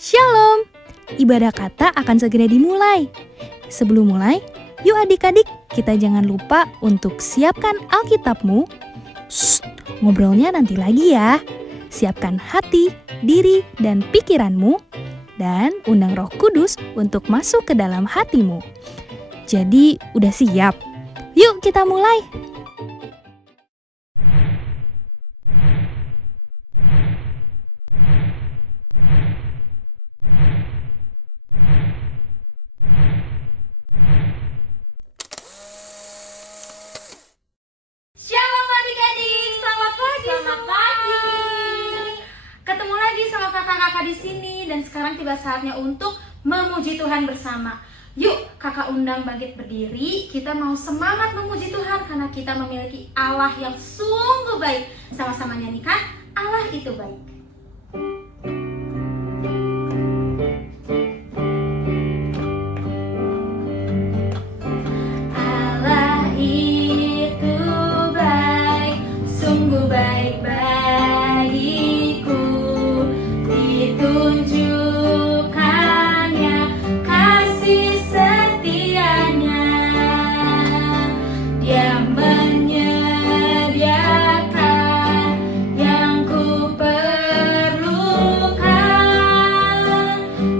Shalom! Ibadah kata akan segera dimulai. Sebelum mulai, yuk adik-adik, kita jangan lupa untuk siapkan Alkitabmu. Shh, ngobrolnya nanti lagi ya. Siapkan hati, diri, dan pikiranmu. Dan undang Roh Kudus untuk masuk ke dalam hatimu. Jadi, udah siap? Yuk kita mulai! Shalom adik-adik, selamat pagi. Selamat pagi. Ketemu lagi sama kakak-kakak di sini dan sekarang tiba saatnya untuk memuji Tuhan bersama. Yuk, kakak undang Bangkit berdiri. Kita mau semangat memuji Tuhan karena kita memiliki Allah yang sungguh baik. Sama-sama nyanyikan, Allah itu baik. Allah itu baik, sungguh baik bagiku. Ditunjukkannya kasih setianya. Dia menyediakan yang ku perlukan,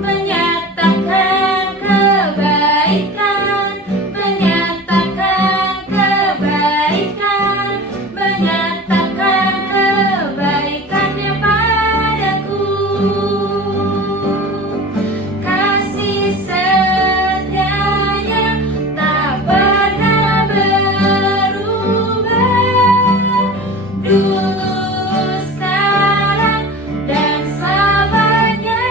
menyatakan kebaikan, menyatakan kebaikan, menyatakan kebaikannya padaku. Kasih setianya tak pernah berubah, dulu, sekarang, dan selamanya.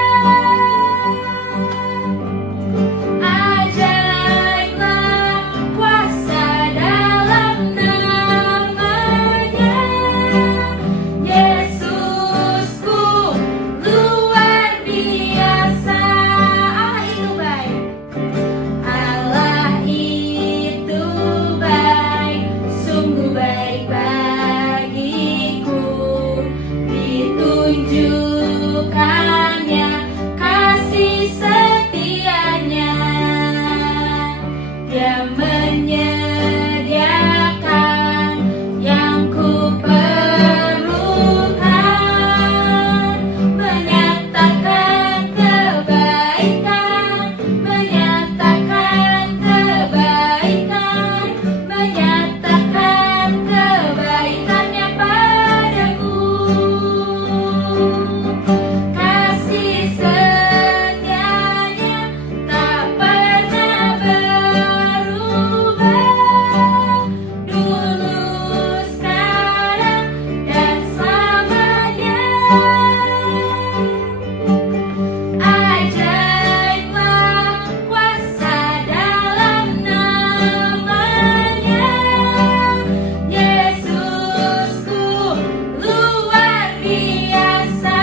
Ajaiblah kuasa dalam namanya. Yesusku luar biasa. Allah itu baik. Allah itu baik, sungguh baik bagiku. Ditunjukkannya kasih setianya. Dia menyediakan yang ku perlukan, menyatakan kebaikan, menyatakan kebaikan, menyatakan kebaikannya padaku. Kasih setianya tak pernah berubah, dulu, sekarang, dan selamanya. Ajaiblah kuasa dalam namanya. Yesusku luar biasa.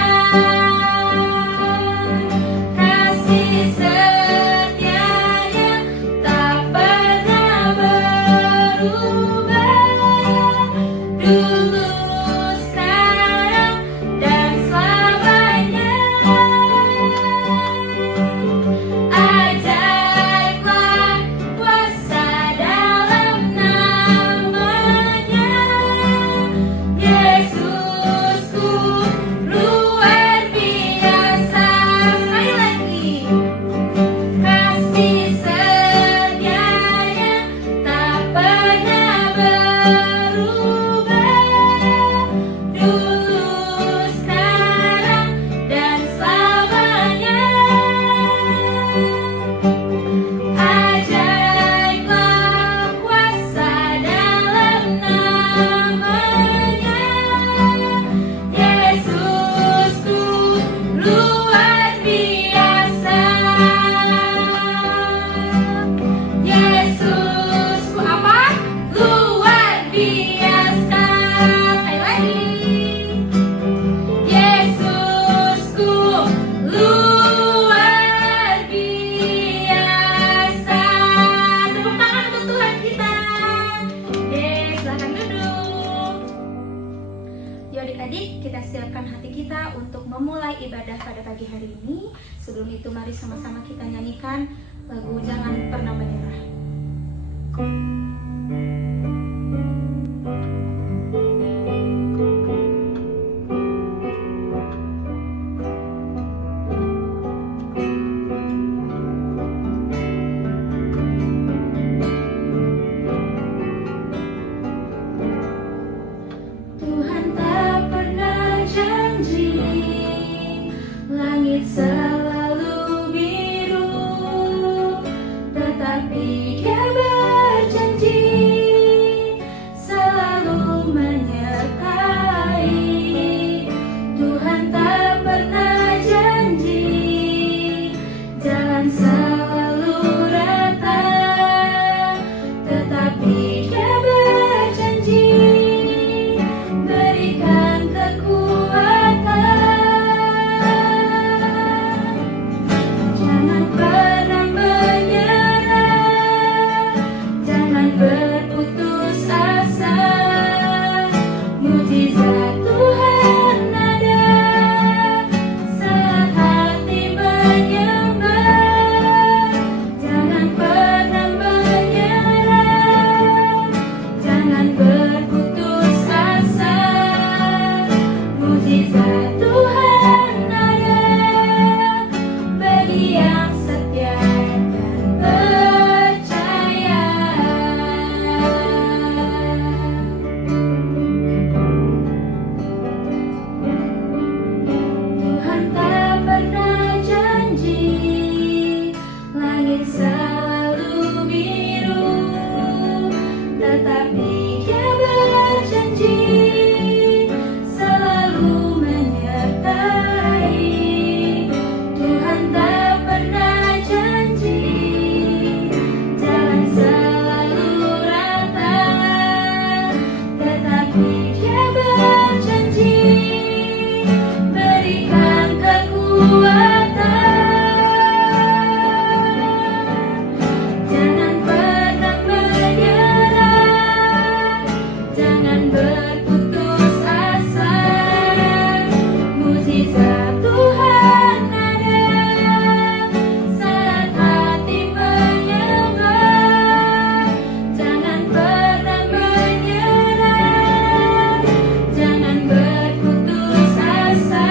Kasih setianya tak pernah berubah, dulu, sekarang, dan selamanya. Ajaiblah kuasa dalam namanya. Yesusku luar biasa. Sekali lagi. Kasih setianya tak pernah berubah, Yuk adik-adik, kita siapkan hati kita untuk memulai ibadah pada pagi hari ini. Sebelum itu mari sama-sama kita nyanyikan lagu Jangan Pernah Menyerah. Tuhan tak pernah janji langit selalu biru, tetapi Dia berjanji selalu menyertai. Tuhan tak pernah janji jalan selalu rata, tetapi Dia berjanji berikan kekuatan. Jangan pernah menyerah, jangan berputus asa. Mujizat Tuhan ada saat hati menyembah. Jangan pernah menyerah, jangan berputus asa. Mujizat Tuhan ada bagi yang setia dan percaya. Tuhan tak pernah janji langit selalu biru, tetapi Dia berjanji selalu menyertai. Tuhan tak pernah janji jalan selalu rata, tetapi Dia berjanji berikan kekuatan. Jangan pernah menyerah, jangan berputus asa. Mujizat Tuhan ada saat hati menyembah. Jangan pernah menyerah, jangan berputus asa.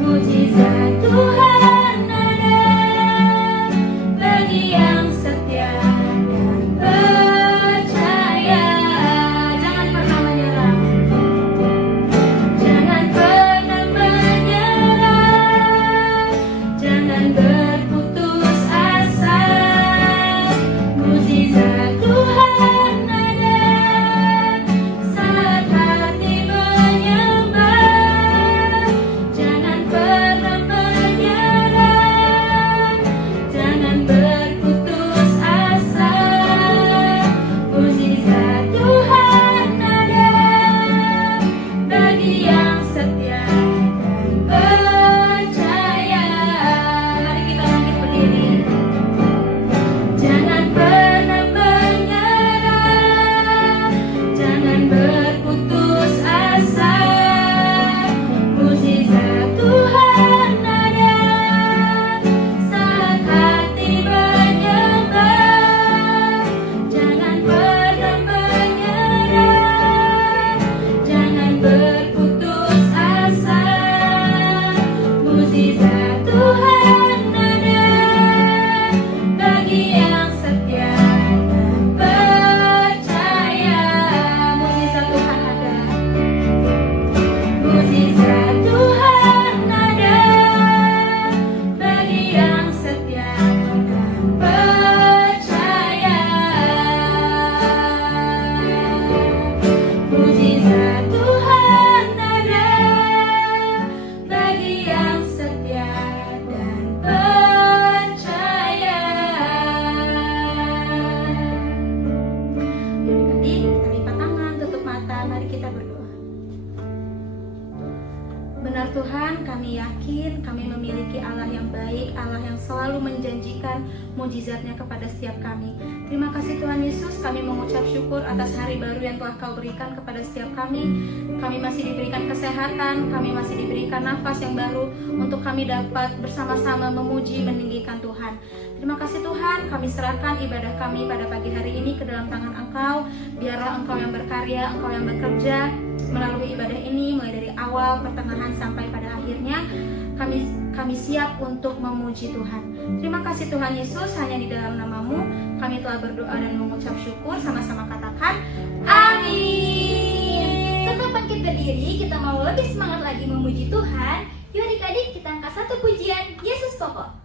Mujizat Tuhan ada bagi yang setia dan percaya. Jangan pernah menyerah, jangan pernah menyerah, jangan berputus asa. Mujizat Tuhan ada saat hati menyembah. Jangan pernah menyerah, jangan berputus asa. Mujizat Tuhan ada bagi yang setia dan percaya. Mari kita bangkit berdiri. Jangan pernah menyerah, jangan berputus asa. Mujizat Tuhan ada saat hati menyembah. Jangan pernah menyerah, jangan berputus asa. Mujizat Tuhan ada bagi yang setia dan percaya. Mujizat Tuhan ada, mujizat Tuhan ada bagi yang setia dan percaya. Mujizat Tuhan ada bagi yang setia dan percaya. Adik-adik, kita lipat tangan, tutup mata, mari kita berdoa. Benar Tuhan, kami yakin kami memiliki Allah yang baik, Allah yang selalu menjanjikan mujizatnya kepada setiap kami. Terima kasih Tuhan Yesus, kami mengucap syukur atas hari baru yang telah Kau berikan kepada setiap kami. Kami masih diberikan kesehatan, kami masih diberikan nafas yang baru untuk kami dapat bersama-sama memuji, meninggikan Tuhan. Terima kasih Tuhan, kami serahkan ibadah kami pada pagi hari ini ke dalam tangan Engkau. Biarlah Engkau yang berkarya, Engkau yang bekerja melalui ibadah ini, mulai dari awal, pertengahan, sampai pada akhirnya. Kami siap untuk memuji Tuhan. Terima kasih Tuhan Yesus, hanya di dalam nama-Mu kami telah berdoa dan mengucap syukur. Sama-sama katakan amin. Tetap bangkit berdiri, kita mau lebih semangat lagi memuji Tuhan. Yuk adik-adik, kita angkat satu pujian, Yesus Pokok.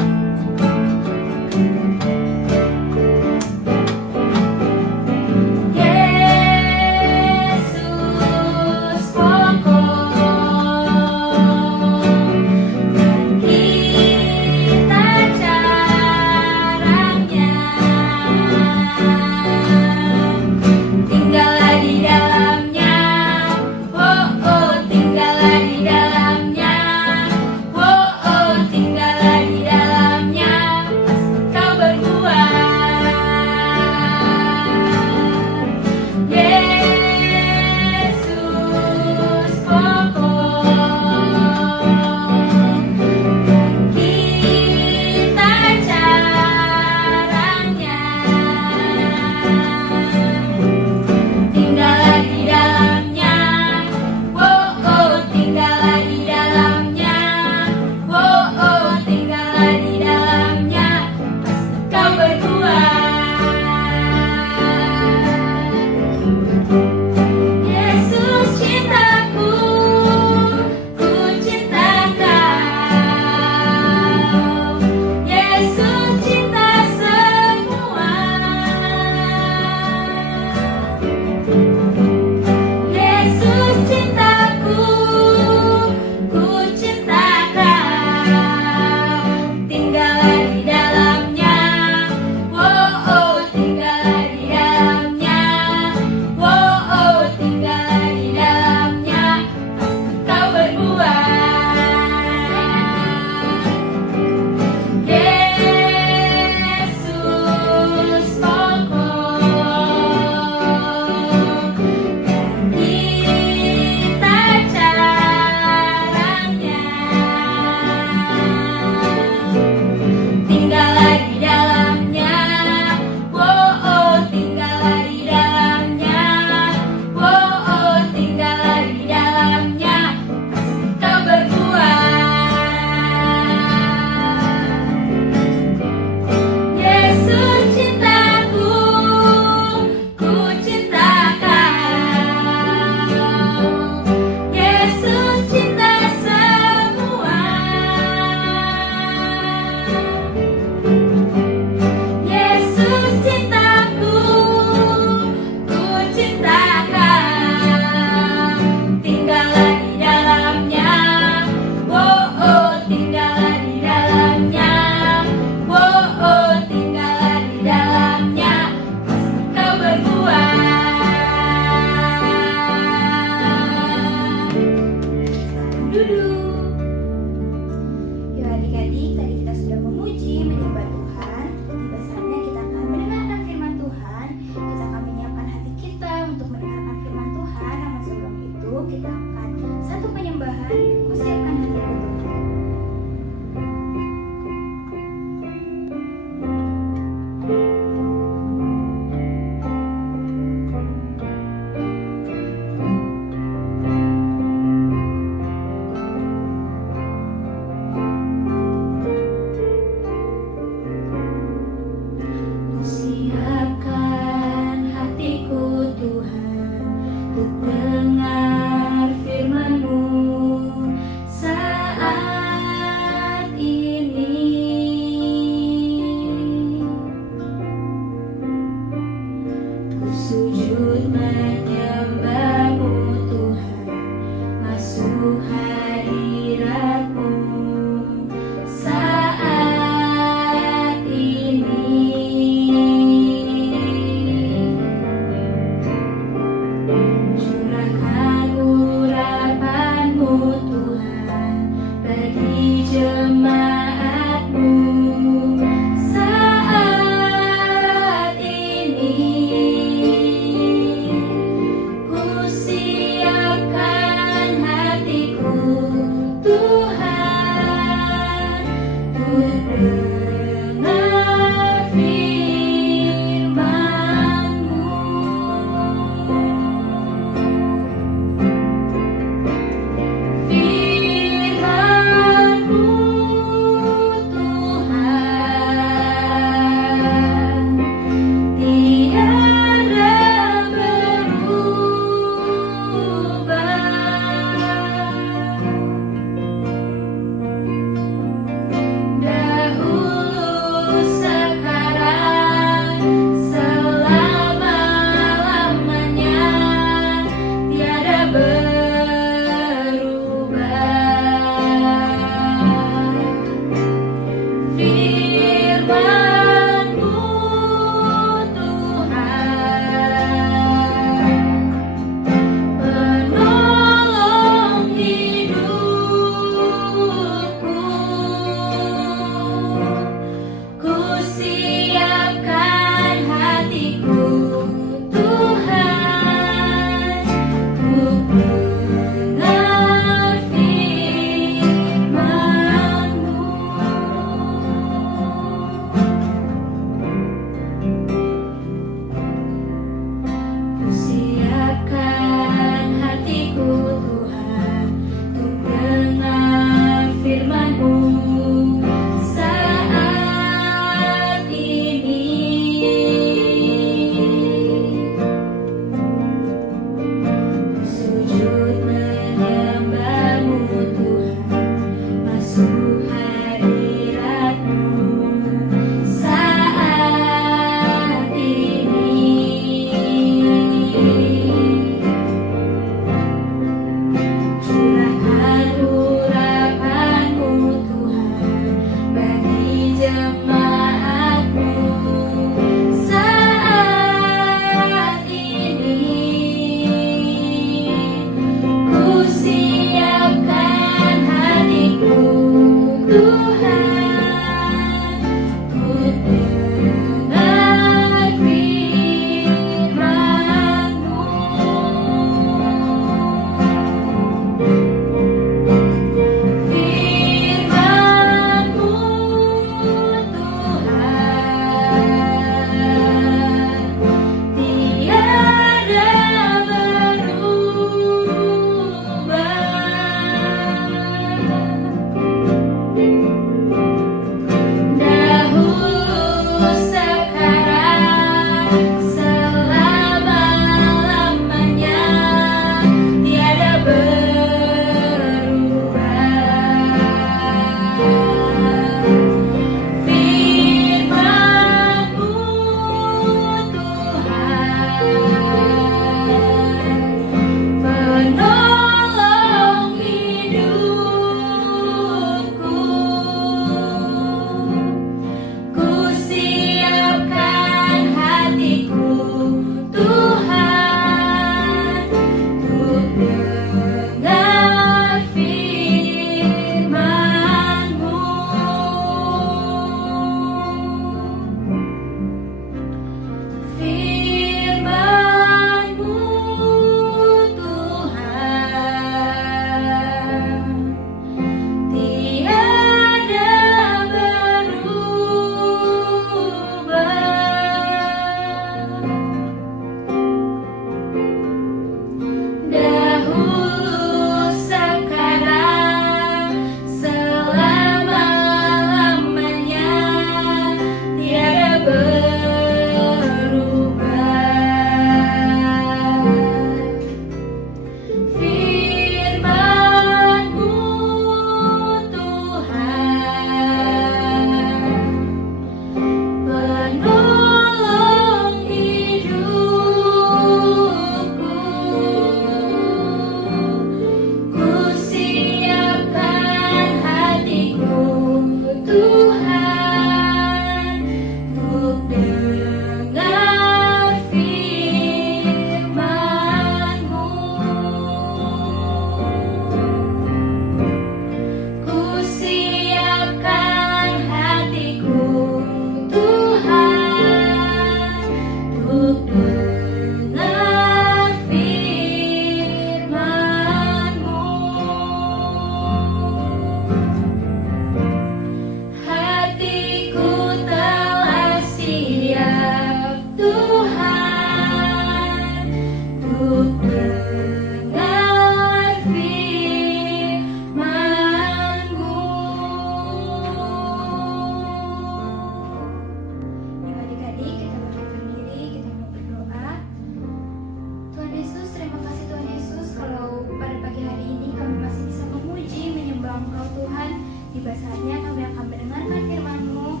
Tiba saatnya kami akan mendengarkan firman-Mu.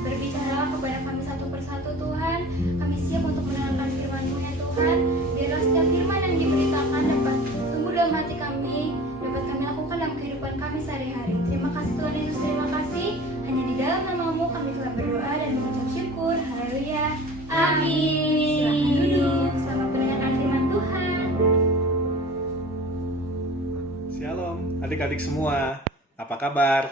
Berbicaralah kepada kami satu persatu Tuhan. Kami siap untuk mendengarkan firman-Mu ya Tuhan. Biarlah setiap firman yang diberitakan dapat tumbuh dalam hati kami, dapat kami lakukan dalam kehidupan kami sehari-hari. Terima kasih Tuhan Yesus, terima kasih. Hanya di dalam nama-Mu kami telah berdoa dan mengucap syukur. Haleluya. Amin. Silakan duduk. Selamat mendengarkan firman Tuhan. Shalom adik-adik semua, apa kabar?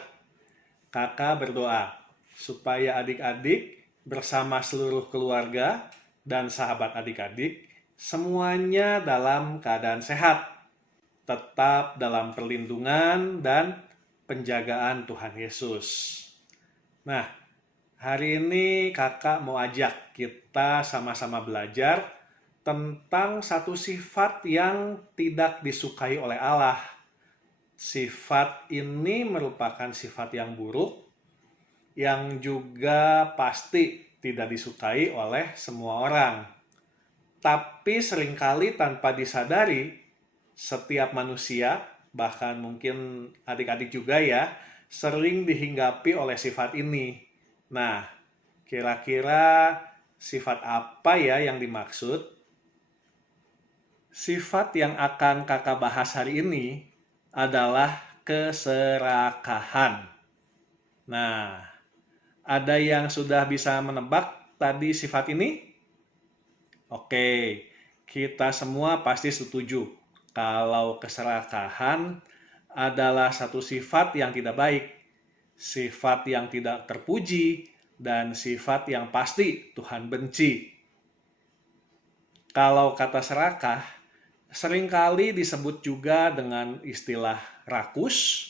Kakak berdoa supaya adik-adik bersama seluruh keluarga dan sahabat adik-adik semuanya dalam keadaan sehat, tetap dalam perlindungan dan penjagaan Tuhan Yesus. Nah, hari ini kakak mau ajak kita sama-sama belajar tentang satu sifat yang tidak disukai oleh Allah. Sifat ini merupakan sifat yang buruk, yang juga pasti tidak disukai oleh semua orang. Tapi seringkali tanpa disadari, setiap manusia, bahkan mungkin adik-adik juga ya, sering dihinggapi oleh sifat ini. Nah, kira-kira sifat apa ya yang dimaksud? Sifat yang akan kakak bahas hari ini adalah keserakahan. Nah, ada yang sudah bisa menebak tadi sifat ini? Oke, kita semua pasti setuju kalau keserakahan adalah satu sifat yang tidak baik, sifat yang tidak terpuji, dan sifat yang pasti Tuhan benci. Kalau kata serakah seringkali disebut juga dengan istilah rakus,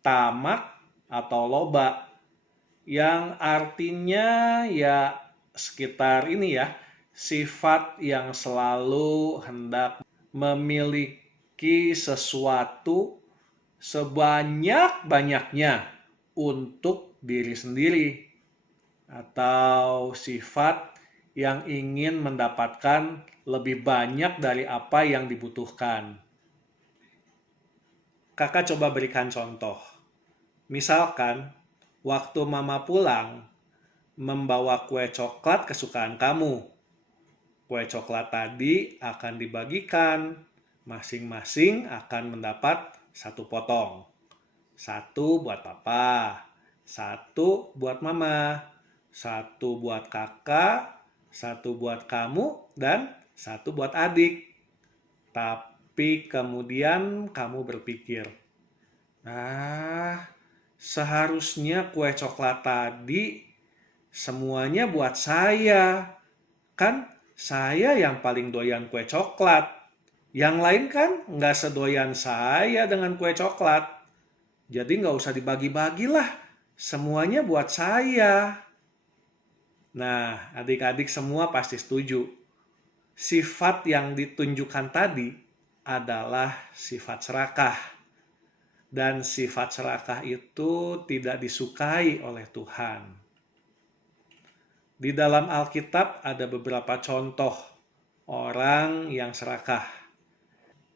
tamak, atau loba, yang artinya ya sekitar ini ya, sifat yang selalu hendak memiliki sesuatu sebanyak-banyaknya untuk diri sendiri, atau sifat yang ingin mendapatkan lebih banyak dari apa yang dibutuhkan. Kakak coba berikan contoh. Misalkan, waktu mama pulang, membawa kue coklat kesukaan kamu. Kue coklat tadi akan dibagikan, masing-masing akan mendapat satu potong. Satu buat papa, satu buat mama, satu buat kakak, satu buat kamu, dan satu buat adik. Tapi kemudian kamu berpikir, seharusnya kue coklat tadi semuanya buat saya. Kan saya yang paling doyan kue coklat. Yang lain kan nggak sedoyan saya dengan kue coklat. Jadi nggak usah dibagi-bagilah. Semuanya buat saya. Nah, adik-adik semua pasti setuju. Sifat yang ditunjukkan tadi adalah sifat serakah. Dan sifat serakah itu tidak disukai oleh Tuhan. Di dalam Alkitab ada beberapa contoh orang yang serakah.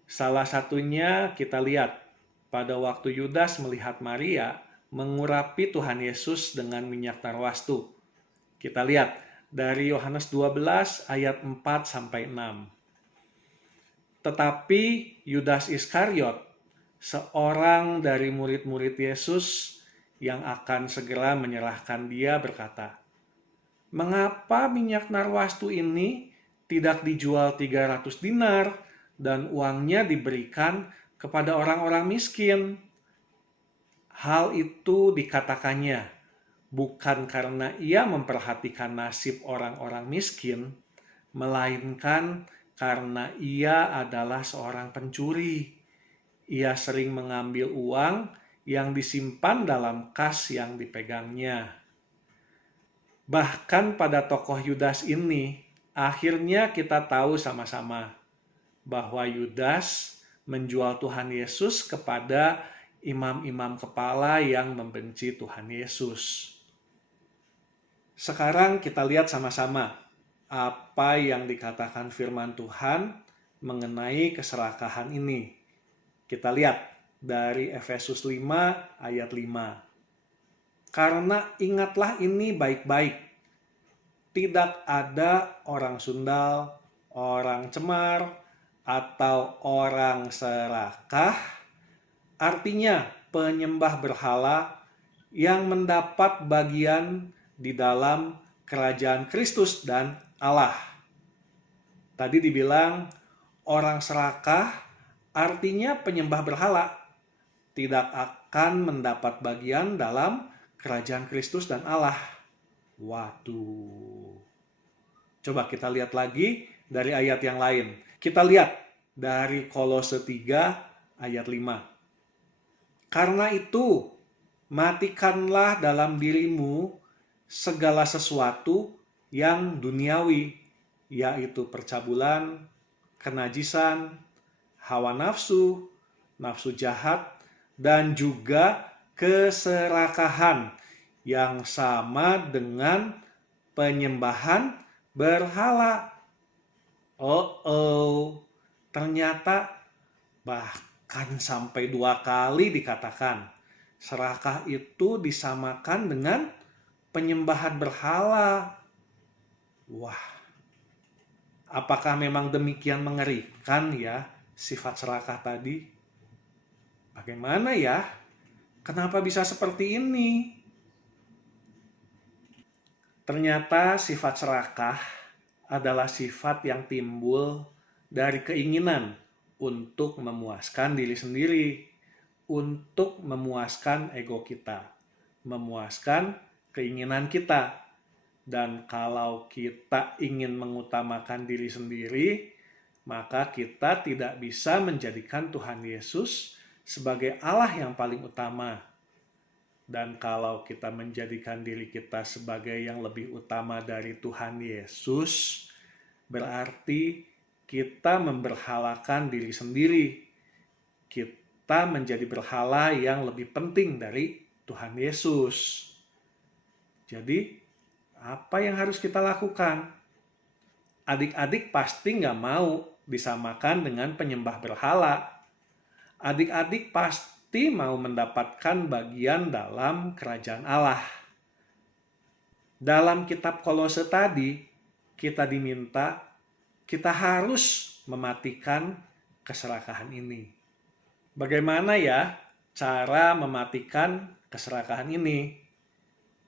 Salah satunya kita lihat pada waktu Yudas melihat Maria mengurapi Tuhan Yesus dengan minyak narwastu. Kita lihat dari Yohanes 12 ayat 4-6. Tetapi Yudas Iskariot, seorang dari murid-murid Yesus yang akan segera menyerahkan dia, berkata, "Mengapa minyak narwastu ini tidak dijual 300 dinar dan uangnya diberikan kepada orang-orang miskin?" Hal itu dikatakannya bukan karena ia memperhatikan nasib orang-orang miskin, melainkan karena ia adalah seorang pencuri. Ia sering mengambil uang yang disimpan dalam kas yang dipegangnya. Bahkan pada tokoh Yudas ini, akhirnya kita tahu sama-sama bahwa Yudas menjual Tuhan Yesus kepada imam-imam kepala yang membenci Tuhan Yesus. Sekarang kita lihat sama-sama apa yang dikatakan firman Tuhan mengenai keserakahan ini. Kita lihat dari Efesus 5 ayat 5. Karena ingatlah ini baik-baik, tidak ada orang sundal, orang cemar, atau orang serakah, artinya penyembah berhala yang mendapat bagian di dalam kerajaan Kristus dan Allah. Tadi dibilang orang serakah artinya penyembah berhala tidak akan mendapat bagian dalam kerajaan Kristus dan Allah. Waduh. Coba kita lihat lagi dari ayat yang lain. Kita lihat dari Kolose 3 ayat 5. Karena itu, matikanlah dalam dirimu segala sesuatu yang duniawi, yaitu percabulan, kenajisan, hawa nafsu, nafsu jahat, dan juga keserakahan yang sama dengan penyembahan berhala. Ternyata bahkan sampai 2 kali dikatakan serakah itu disamakan dengan penyembahan berhala. Wah, apakah memang demikian mengerikan ya sifat serakah tadi? Bagaimana ya? Kenapa bisa seperti ini? Ternyata sifat serakah adalah sifat yang timbul dari keinginan untuk memuaskan diri sendiri, untuk memuaskan ego kita, memuaskan keinginan kita. Dan kalau kita ingin mengutamakan diri sendiri, maka kita tidak bisa menjadikan Tuhan Yesus sebagai Allah yang paling utama. Dan kalau kita menjadikan diri kita sebagai yang lebih utama dari Tuhan Yesus, berarti kita memberhalakan diri sendiri. Kita menjadi berhala yang lebih penting dari Tuhan Yesus. Jadi, apa yang harus kita lakukan? Adik-adik pasti nggak mau disamakan dengan penyembah berhala. Adik-adik pasti mau mendapatkan bagian dalam kerajaan Allah. Dalam kitab Kolose tadi, kita diminta, kita harus mematikan keserakahan ini. Bagaimana ya cara mematikan keserakahan ini?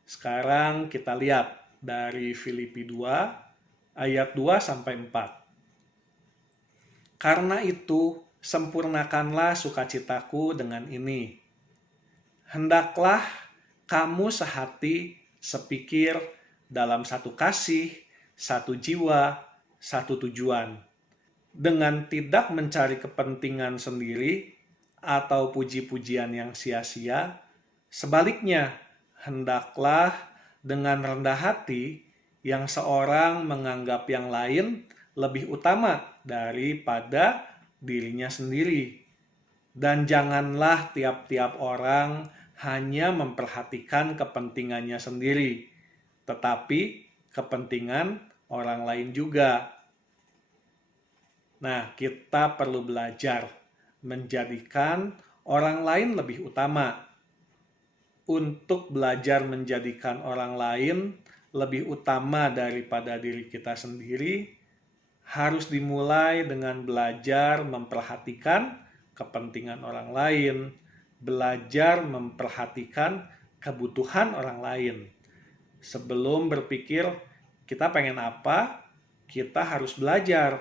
Sekarang kita lihat dari Filipi 2 ayat 2-4. Karena itu, sempurnakanlah sukacitaku dengan ini. Hendaklah kamu sehati, sepikir, dalam satu kasih, satu jiwa, satu tujuan. Dengan tidak mencari kepentingan sendiri atau puji-pujian yang sia-sia, sebaliknya, hendaklah dengan rendah hati yang seorang menganggap yang lain lebih utama daripada dirinya sendiri. Dan janganlah tiap-tiap orang hanya memperhatikan kepentingannya sendiri, tetapi kepentingan orang lain juga. Nah, kita perlu belajar menjadikan orang lain lebih utama. Untuk belajar menjadikan orang lain lebih utama daripada diri kita sendiri, harus dimulai dengan belajar memperhatikan kepentingan orang lain, belajar memperhatikan kebutuhan orang lain. Sebelum berpikir kita pengen apa, kita harus belajar.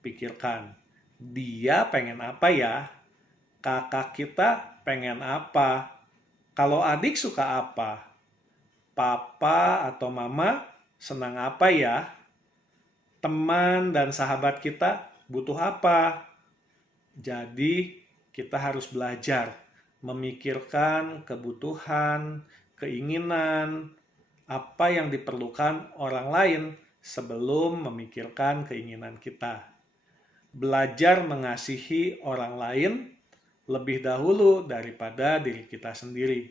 Pikirkan, dia pengen apa ya? Kakak kita pengen apa? Kalau adik suka apa? Papa atau mama senang apa ya? Teman dan sahabat kita butuh apa? Jadi, kita harus belajar memikirkan kebutuhan, keinginan, apa yang diperlukan orang lain sebelum memikirkan keinginan kita. Belajar mengasihi orang lain lebih dahulu daripada diri kita sendiri.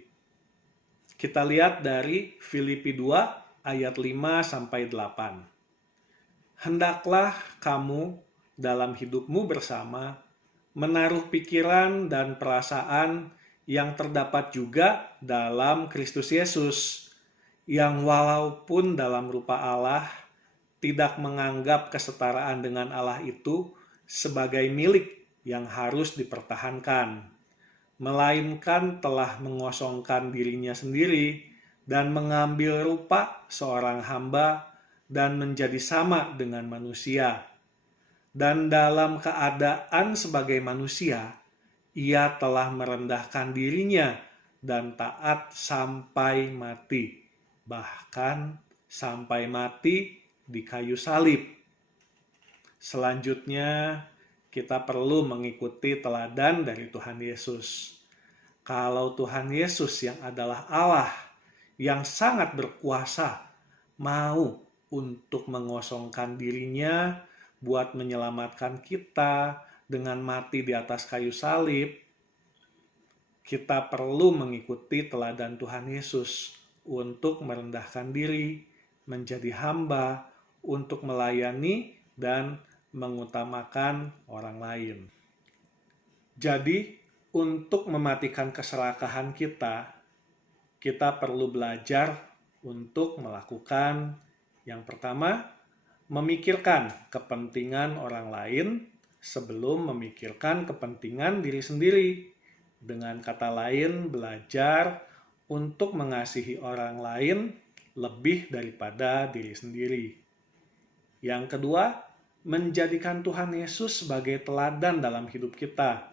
Kita lihat dari Filipi 2 ayat 5-8. Hendaklah kamu dalam hidupmu bersama menaruh pikiran dan perasaan yang terdapat juga dalam Kristus Yesus, yang walaupun dalam rupa Allah, tidak menganggap kesetaraan dengan Allah itu sebagai milik yang harus dipertahankan, melainkan telah mengosongkan dirinya sendiri dan mengambil rupa seorang hamba dan menjadi sama dengan manusia. Dan dalam keadaan sebagai manusia, ia telah merendahkan dirinya dan taat sampai mati, bahkan sampai mati di kayu salib. Selanjutnya, kita perlu mengikuti teladan dari Tuhan Yesus. Kalau Tuhan Yesus yang adalah Allah, yang sangat berkuasa, mau untuk mengosongkan dirinya buat menyelamatkan kita dengan mati di atas kayu salib, kita perlu mengikuti teladan Tuhan Yesus untuk merendahkan diri, menjadi hamba, untuk melayani dan mengutamakan orang lain. Jadi, untuk mematikan keserakahan kita perlu belajar untuk melakukan yang pertama, memikirkan kepentingan orang lain sebelum memikirkan kepentingan diri sendiri. Dengan kata lain, belajar untuk mengasihi orang lain lebih daripada diri sendiri. Yang kedua, menjadikan Tuhan Yesus sebagai teladan dalam hidup kita.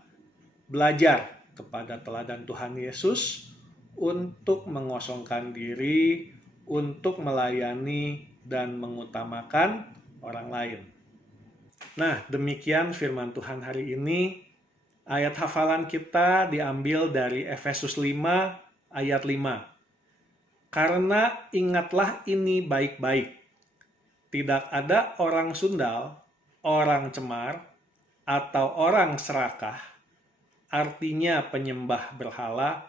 Belajar kepada teladan Tuhan Yesus untuk mengosongkan diri, untuk melayani dan mengutamakan orang lain. Nah, demikian firman Tuhan hari ini. Ayat hafalan kita diambil dari Efesus 5 ayat 5. Karena ingatlah ini baik-baik. Tidak ada orang sundal, orang cemar, atau orang serakah, artinya penyembah berhala,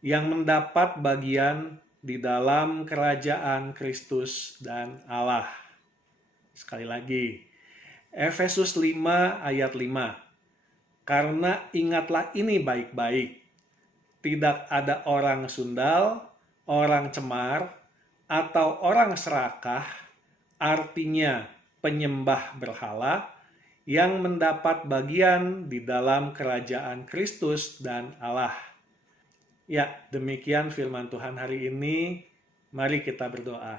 yang mendapat bagian di dalam kerajaan Kristus dan Allah. Sekali lagi, Efesus 5 ayat 5. Karena ingatlah ini baik-baik. Tidak ada orang sundal, orang cemar, atau orang serakah, artinya penyembah berhala, yang mendapat bagian di dalam kerajaan Kristus dan Allah. Ya, demikian firman Tuhan hari ini. Mari kita berdoa.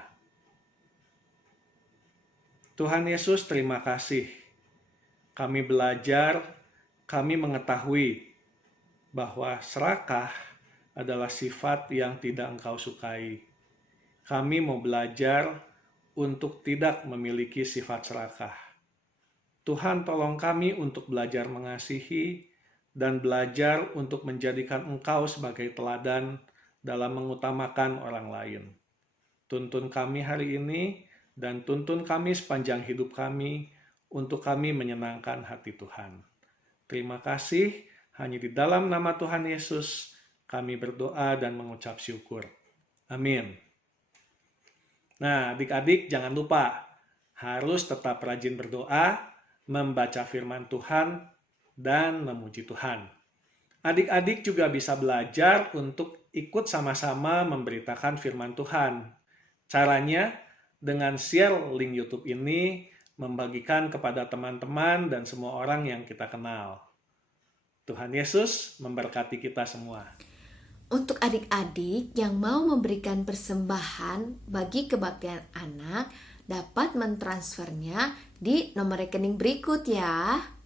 Tuhan Yesus, terima kasih. Kami belajar, kami mengetahui bahwa serakah adalah sifat yang tidak Engkau sukai. Kami mau belajar untuk tidak memiliki sifat serakah. Tuhan, tolong kami untuk belajar mengasihi dan belajar untuk menjadikan Engkau sebagai teladan dalam mengutamakan orang lain. Tuntun kami hari ini dan tuntun kami sepanjang hidup kami untuk kami menyenangkan hati Tuhan. Terima kasih, hanya di dalam nama Tuhan Yesus kami berdoa dan mengucap syukur. Amin. Nah, adik-adik jangan lupa harus tetap rajin berdoa, membaca firman Tuhan, dan memuji Tuhan. Adik-adik juga bisa belajar untuk ikut sama-sama memberitakan firman Tuhan. Caranya dengan share link YouTube ini, membagikan kepada teman-teman dan semua orang yang kita kenal. Tuhan Yesus memberkati kita semua. Untuk adik-adik yang mau memberikan persembahan bagi kebaktian anak, dapat mentransfernya di nomor rekening berikut ya.